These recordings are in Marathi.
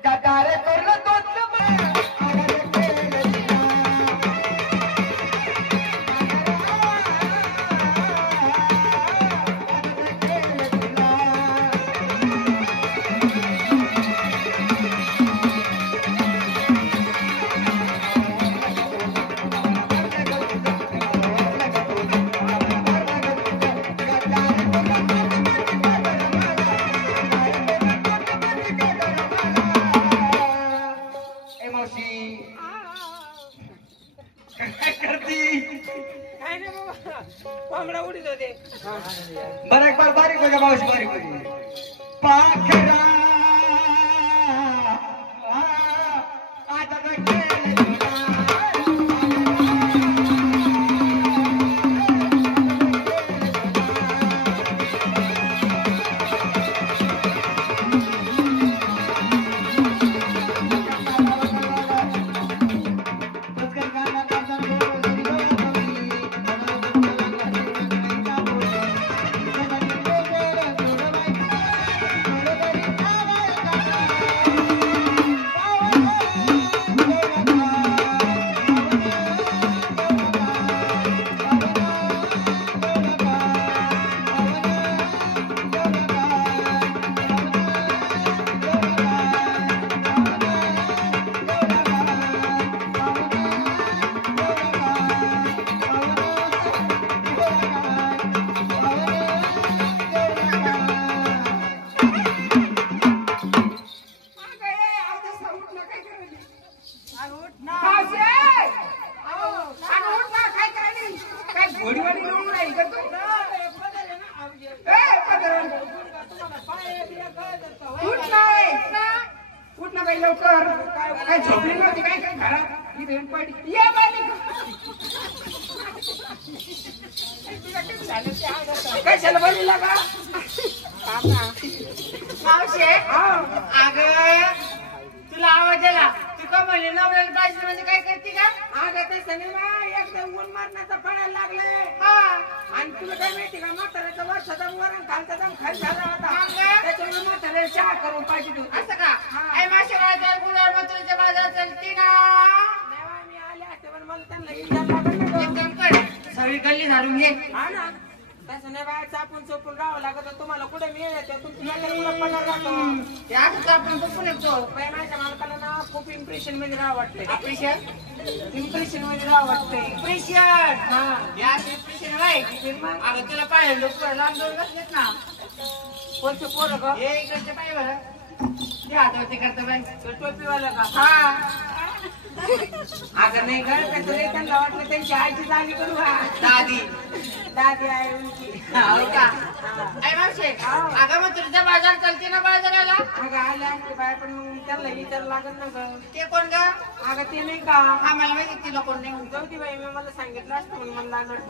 गटारे करलं तोच बारीक बारीक बघा मावशी बारीक पाखरा लवकर काय झोपली नव्हती काय काय घरात इथे पडली या काय झालं बघितला का मावशे अगं तुला आवाज आला तू का म्हणे नवऱ्याला पाहिजे म्हणजे काय करते का अगं ते सनीला एकदम ऊन मारण्याचा पडायला लागलाय आणि तुला काय माहिती का म्हाताऱ्याचा वर्षाचा वरण खालचा दम खाली झाला होता त्याच्यामुळे म्हाताऱ्याला चहा करून पाहिजे तू असं का आई माशी राहते गुलाब मथुरीच्या बाजारात चलती ना मी आले असते पण मला त्यांना एकदम कड सगळी गल्ली घालून घे हा ना तसं नाही बाहेर चापून चोपून राहावं लागत तुम्हाला कुठे मिळेल तुमच्या पगार राहतो आपण चोपून येतो माझ्या मालकाला ना खूप इम्प्रेशन मध्ये राहावं वाटतंय इम्प्रेशन मध्ये राहावं वाटतंय इम्प्रेशन हा इम्प्रेशन अगं तुला पाहिजे लोक लांब दोन घेत ना कोणते पोरं ग हे इकडचे पाहिजे बरं ते हातावरती करतं बाई टोपीवाला का हा अगं नाही घर त्यांना वाटलं त्यांची आईची जागी करू का दादी दादी आहे का अगं मग तुझ्या बाजार चालते ना बाजाराला अगं आले आमचे बाय पण मग त्यांना विचार लागत ना ग ते कोण ग अगं ते नाही का हा मला माहिती तिला कोण नाही जाऊ दे बाई मी मला सांगितलं असतं म्हणून मला लागत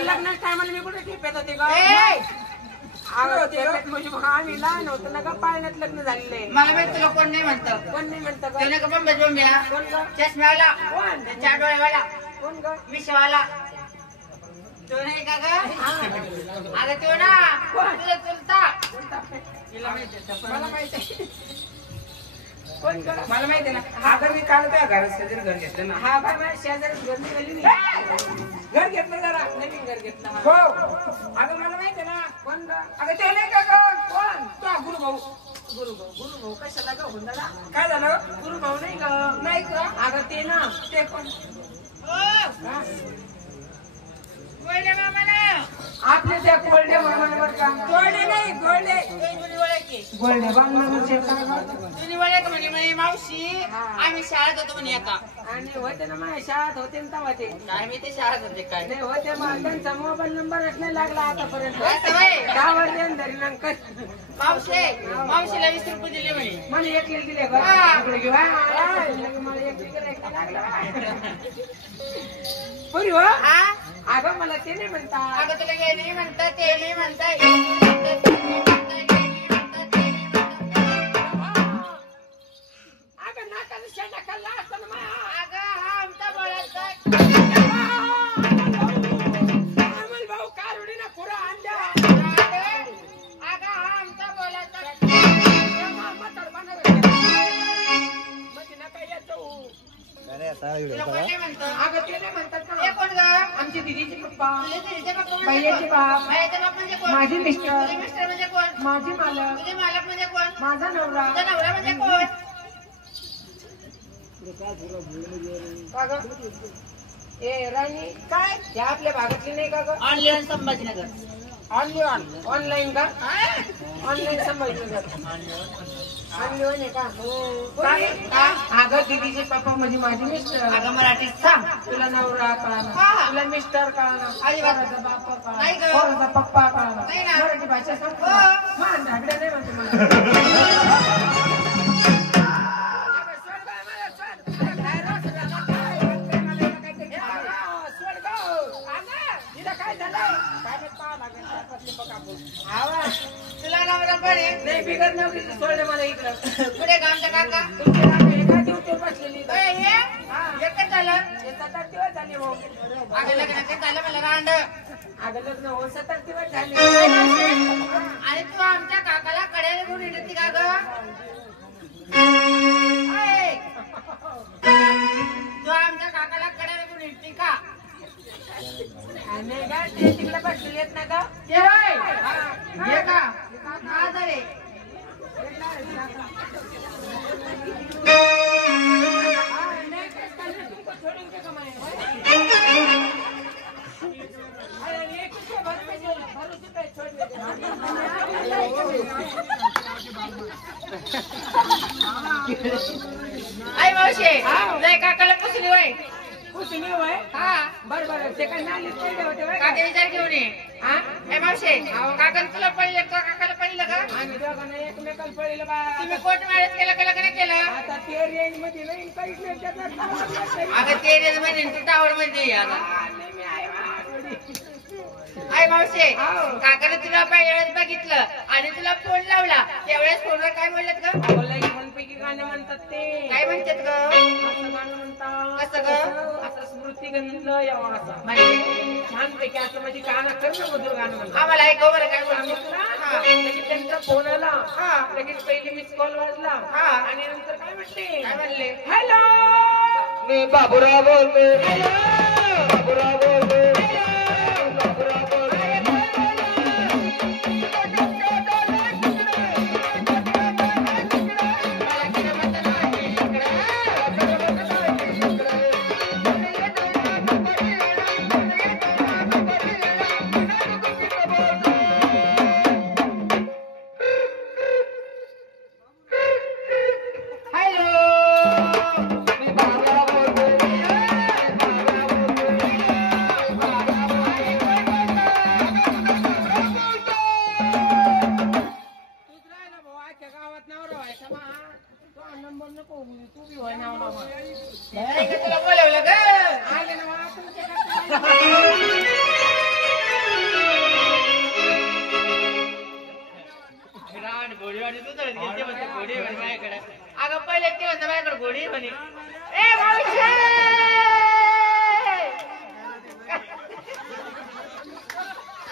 लग्नाच्या टायमाला मी कुठे ठेपत होते ग म्हणजे आम्ही लहान होतो ना का पाळण्यात लग्न झालेलं मला माहिती तुला कोण नाही म्हणतं कोण नाही म्हणतं चष्म्यावाला कोण चार डोळ्यावाला कोण ग मिशवाला तो नाही का ग अगं तो ना तुला चुलता तिला माहिती मला माहिती कोण ग मला माहिती ना हा घर मी काल त्या घरात शेजारी घर घेतलं ना हा बाय माझ्या शेजारी घर निघाली घर घेतलं जरा नवीन घर घेतलं हो अगं मला माहिती ना कोण ग अगं ते नाही का कोण तो गुरुभाऊ कशाला ग होऊन दादा काय झालं गुरुभाऊ नाही ग नाही ग अगं ते ना ते कोण आपले त्या कोल्डे मामावर काम कोल्डे नाही गोल्डे गोल्डे बांगला म्हणे मावशी आम्ही शाळेत होतो म्हणे आता आणि होते ना माझ्या शाळेत होते ना तेव्हा ते काय मी ते शाळेत होते काय नाही होते मग त्यांचा मोबाईल नंबरच नाही लागला आतापर्यंत गावावर धरी अंकल मावशीला 20 रुपये दिले म्हणे मला 1 दिले मला 1 लागला पुरी हो अगं मला ते नाही म्हणता अगं तुला हे नाही म्हणता ते नाही म्हणता अगं नाकाला शेंडा खाल्ला असता ना अगं हा आमचा बळाचा भाऊ कारुडी ना पुरा अंड्या अगं हा आमचा बोलाचा तुला कोण नाही म्हणतं? अगं ते नाही म्हणतात ना. हे कोण गं? आमचे दीदीचे पप्पा. तुझे दीदीचे पप्पा म्हणजे भैयाचे बाप. भैयाचे बाप म्हणजे कोण? माझे मिस्टर. तुझे मिस्टर म्हणजे कोण? माझे मालक. तुझे मालक म्हणजे कोण? माझा नवरा. तुझा नवरा म्हणजे कोण? ए राणी काय या आपल्या भागातली नाही का ग? ऑनलाईन संभाजीनगर. ऑनलाईन का? ऑनलाईन संभाजीनगर. ऑनलाईन आहे का? काय? अगं दीदीचे पप्पा म्हणजे माझे मिस्टर. अगं मराठीत सांग. तुला नवरा कळणार, तुला मिस्टर कळणार, पोराचा बाप्पा कळणार, पोराचा पप्पा कळणार. मराठी भाषा सांग. मान धागड्या नाही म्हणते मला. तुला नवरा पण आहे? नाही बिगर नवरीचं सोडलं मला इकडं. पुढे गावचा काका तुमच्या गावी एका दिवशी बसलेली एकच झालं. 7-8 दिवस झाले भाऊ. अगं लग्न ते झालं मला रांड. अगं लग्न हो 7-8 दिवस झाले. आणि तू आमच्या काकाला कड्याला घेऊन येते का ग? तू आमच्या काकाला कड्याला घेऊन येते का? नाही का ते तिकडे बसलेले येत ना का? हे का झाले आई मावशी नाही काकाला पुसली वय पुसली वय. हा बर बर ते काय नाली पडले होते काका विचार घेऊन ये. हा ए मावशी काका तुला पडले का काकाला पडलं का? आम्ही दोघांना एकमेकाला पडलं बा. तुम्ही कोर्ट मॅरेज केलं का लग्न केलं? आता ते रेंज मध्ये नाही काहीच नाही. अगं ते रेंज मध्ये टावर मध्ये आई मावशी काकाने तुला पहिल्या वेळेस बघितलं आणि तुला फोन लावला त्यावेळेस फोनवर काय म्हणलं ग? पैकी गाणं म्हणतात ते काय म्हणतात ग? असं गाणं म्हणतात. कसं ग? असं स्मृती गंध यावं असं म्हणजे छानपैकी असं म्हणजे गाणं करणं मधुर गाणं म्हणतात. आम्हाला ऐकव बरं काय म्हणतो तुला. लगेच त्यांचा फोन आला लगेच पहिले मिस कॉल वाजला आणि नंतर काय म्हणते काय म्हणले हॅलो मी बाबूराव बोलते. बाबूराव बोलते. अगं पहिले ते होतं माझ्याकडे घोडी म्हणे. ए मावशी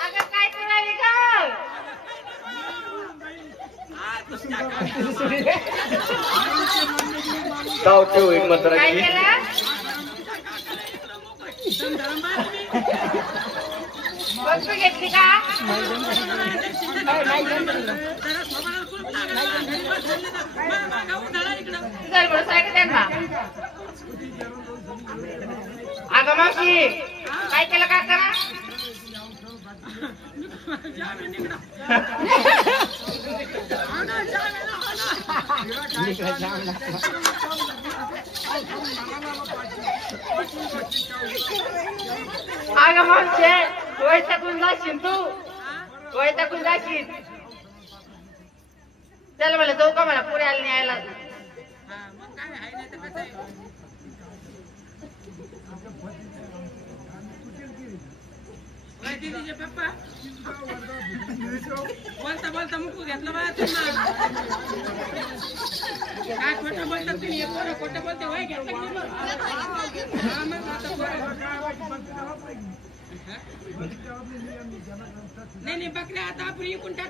अगं काय करायली का? काय केलं? वस्तू घेतली का? अगं मावशी काय केलं का करा? अगं मावशी वैतागून जाशील तू. वैतागून जाशील. चल मला जाऊ का मला पुढे आले न्यायला. पप्पा बोलता बोलता मुकू घेतलं बा काय खोटं बोलतात तुम्ही. खोटं बोलते वय घेतलं नाही बकऱ्या आता आपण